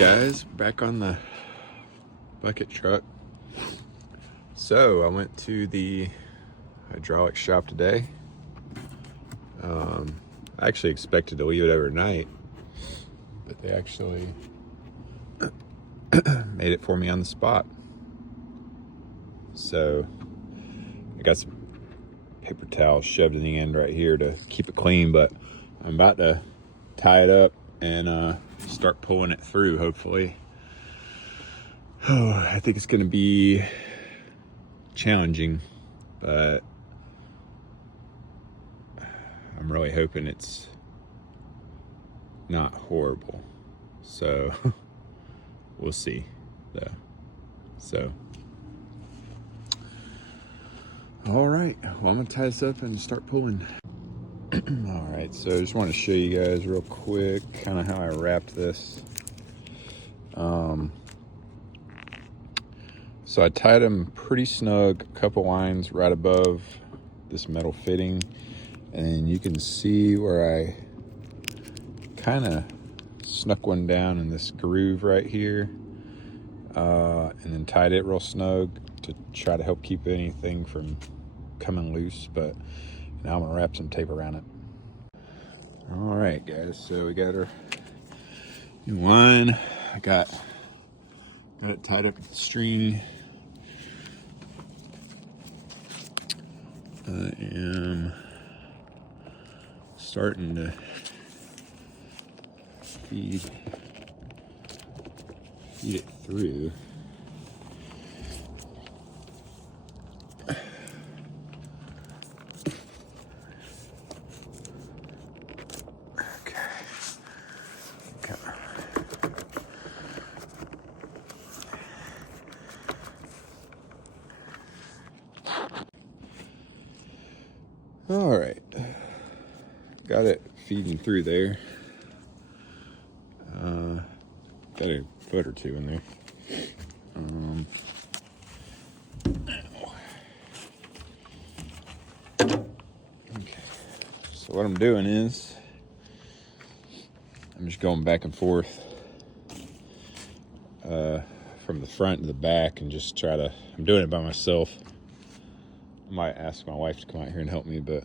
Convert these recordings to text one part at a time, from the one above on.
guys, back on the bucket truck. So I went to the hydraulic shop today. I actually expected to leave it overnight, but they actually made it for me on the spot. So I got some paper towels shoved in the end right here to keep it clean, but I'm about to tie it up and start pulling it through, hopefully. Oh, I think it's gonna be challenging, but I'm really hoping it's not horrible. So we'll see though. So all right, well, I'm gonna tie this up and start pulling. All right, so I just want to show you guys real quick kind of how I wrapped this. So I tied them pretty snug, a couple lines right above this metal fitting, and then you can see where I kind of snuck one down in this groove right here, and then tied it real snug to try to help keep anything from coming loose. But now I'm gonna wrap some tape around it. All right, guys, so we got our new line. I got it tied up with the string. I am starting to feed it through. All right, got it feeding through there. Got a foot or two in there. Okay, so what I'm doing is I'm just going back and forth from the front to the back and just I'm doing it by myself. I might ask my wife to come out here and help me, but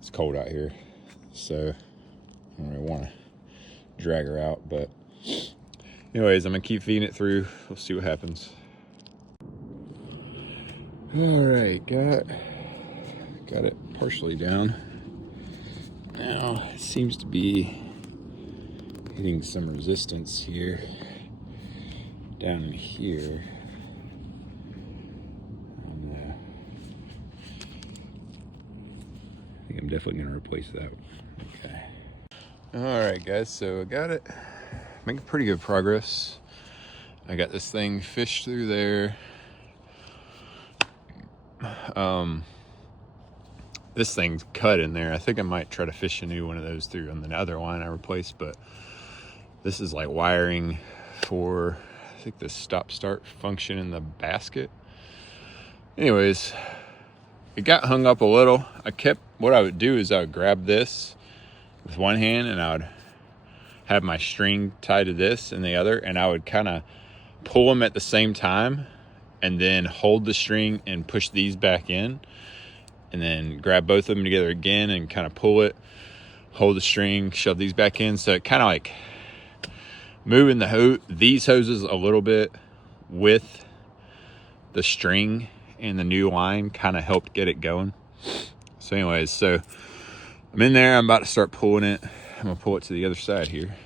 it's cold out here, so I don't really want to drag her out. But anyways, I'm gonna keep feeding it through. We'll see what happens. All right, got it partially down. Now it seems to be hitting some resistance here, down in here. I think I'm definitely gonna replace that. Okay. All right, guys, so I got it. Making pretty good progress. I got this thing fished through there. This thing's cut in there. I think I might try to fish a new one of those through on the other line I replaced, but this is like wiring for, I think, the stop-start function in the basket. Anyways, it got hung up a little. What I would do is I would grab this with one hand and I would have my string tied to this in the other, and I would kind of pull them at the same time and then hold the string and push these back in, and then grab both of them together again and kind of pull it, hold the string, shove these back in. So it kind of like moving these hoses a little bit with the string and the new line kind of helped get it going. So anyways, so I'm in there, I'm about to start pulling it. I'm gonna pull it to the other side here.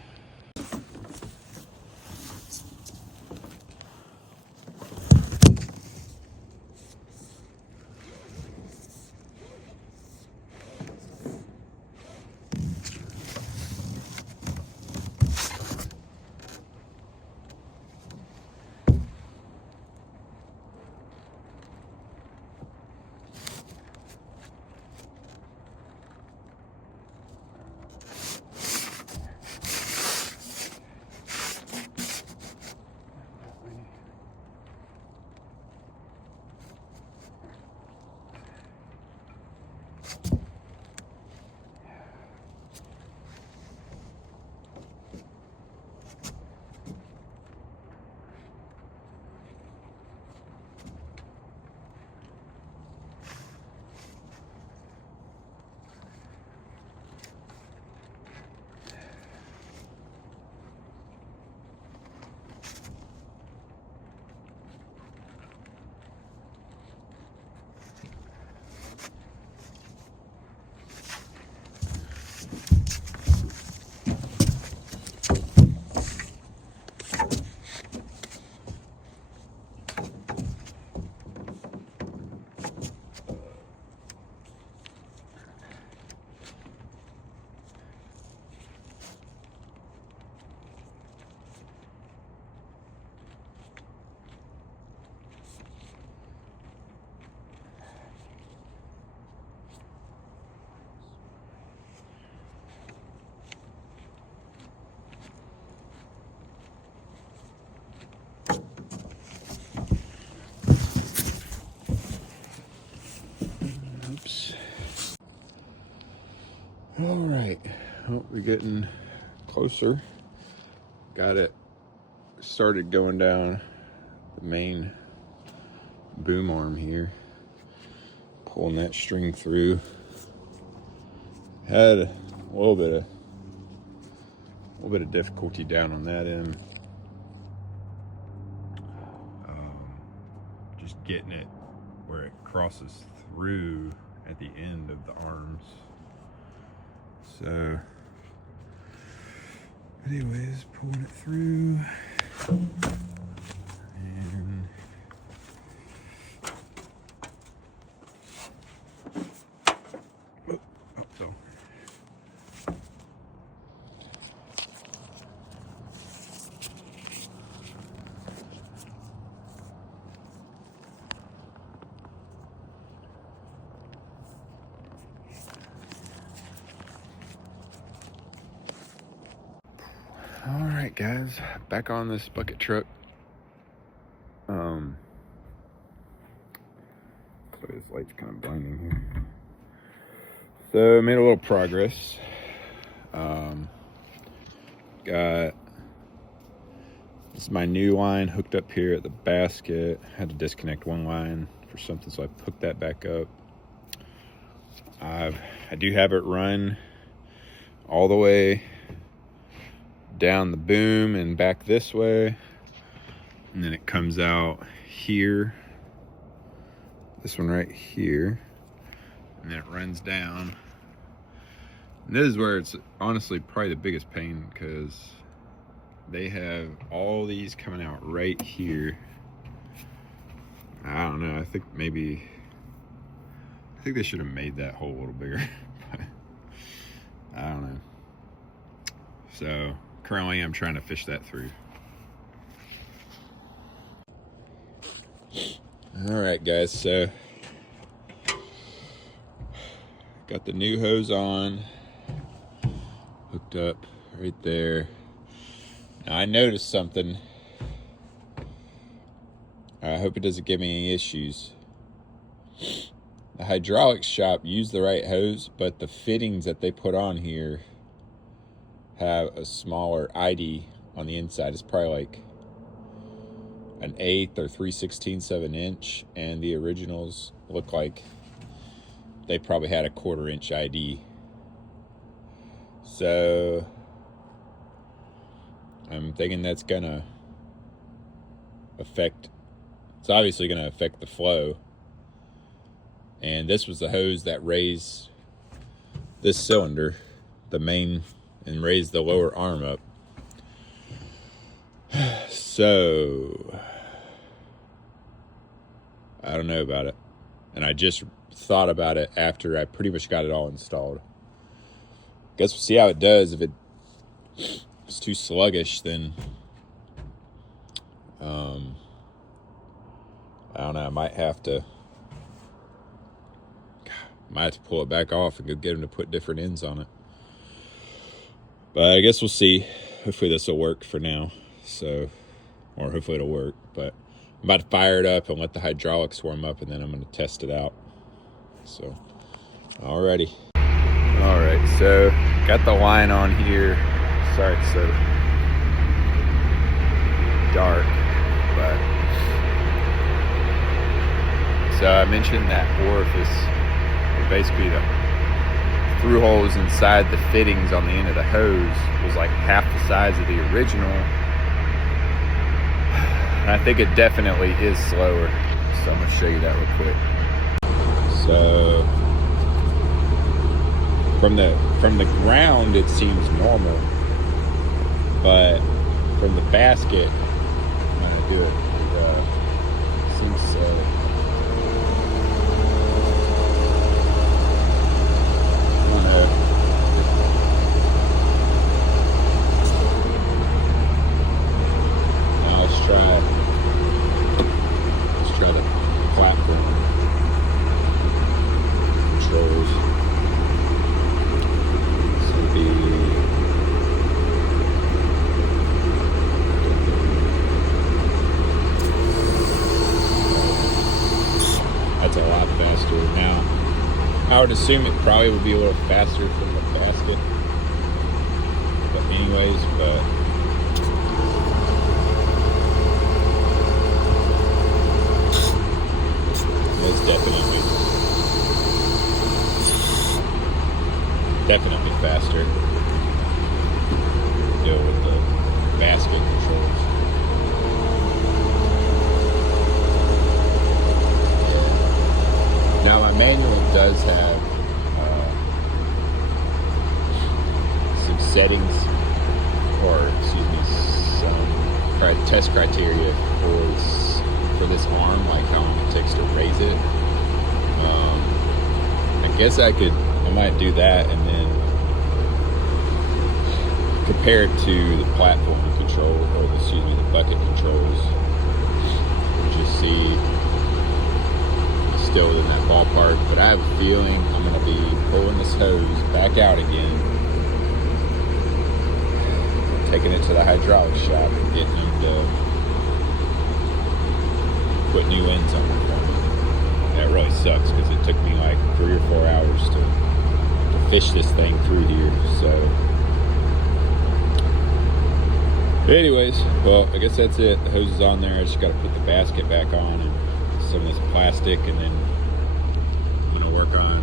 All right, well, we're getting closer. Got it started going down the main boom arm here, pulling that string through. Had a little bit of difficulty down on that end. Just getting it where it crosses through at the end of the arms. So anyways, pulling it through. And so all right, guys, back on this bucket truck. So this light's kind of blinding here. So I made a little progress. Got this is my new line hooked up here at the basket. Had to disconnect one line for something, so I hooked that back up. I do have it run all the way down the boom and back this way, and then it comes out here, this one right here, and then it runs down. And this is where it's honestly probably the biggest pain, because they have all these coming out right here. I don't know, I think they should have made that hole a little bigger. I don't know. So currently I'm trying to fish that through. All right, guys, so got the new hose on, hooked up right there. Now I noticed something. I hope it doesn't give me any issues. The hydraulics shop used the right hose, but the fittings that they put on here have a smaller ID on the inside. It's probably like an 1/8 or 3/16 of an inch, and the originals look like they probably had a 1/4 inch ID. So I'm thinking that's gonna affect, it's obviously gonna affect the flow. And this was the hose that raised this cylinder, the main, and raised the lower arm up. So I don't know about it. And I just thought about it after I pretty much got it all installed. Guess we'll see how it does. If it's too sluggish, then I don't know, I might have to pull it back off and go get them to put different ends on it. But I guess we'll see. Hopefully this will work for now. So, or hopefully it'll work. But I'm about to fire it up and let the hydraulics warm up, and then I'm going to test it out. So, alrighty. All right, so got the line on here. Sorry it's so dark, but so I mentioned that orifice, or basically the through holes inside the fittings on the end of the hose, was like half the size of the original. And I think it definitely is slower. So I'm gonna show you that real quick. So from the ground it seems normal, but from the basket, I'm gonna do it. It seems so. Let's try the platform controls. That's a lot faster. Now, I would assume it probably would be a little faster from the basket. anyways, but it's definitely faster to deal with the basket controls. Now my manual does have some settings, or excuse me, some test criteria for this arm, like how long it takes to raise it. I guess I might do that and then compare it to the platform control, or the bucket controls, and just see still within that ballpark. But I have a feeling I'm going to be pulling this hose back out again, taking it to the hydraulic shop and getting them to put new ends on it for me. That really sucks because it took me like 3 or 4 hours to fish this thing through here. So anyways, well, I guess that's it. The hose is on there. I just got to put the basket back on and some of this plastic, and then I'm going to work on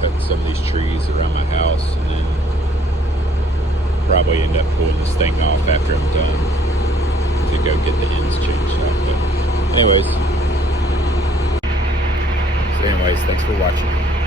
cutting some of these trees around my house, and then probably end up pulling this thing off after I'm done to go get the ends changed out. But anyways, thanks for watching.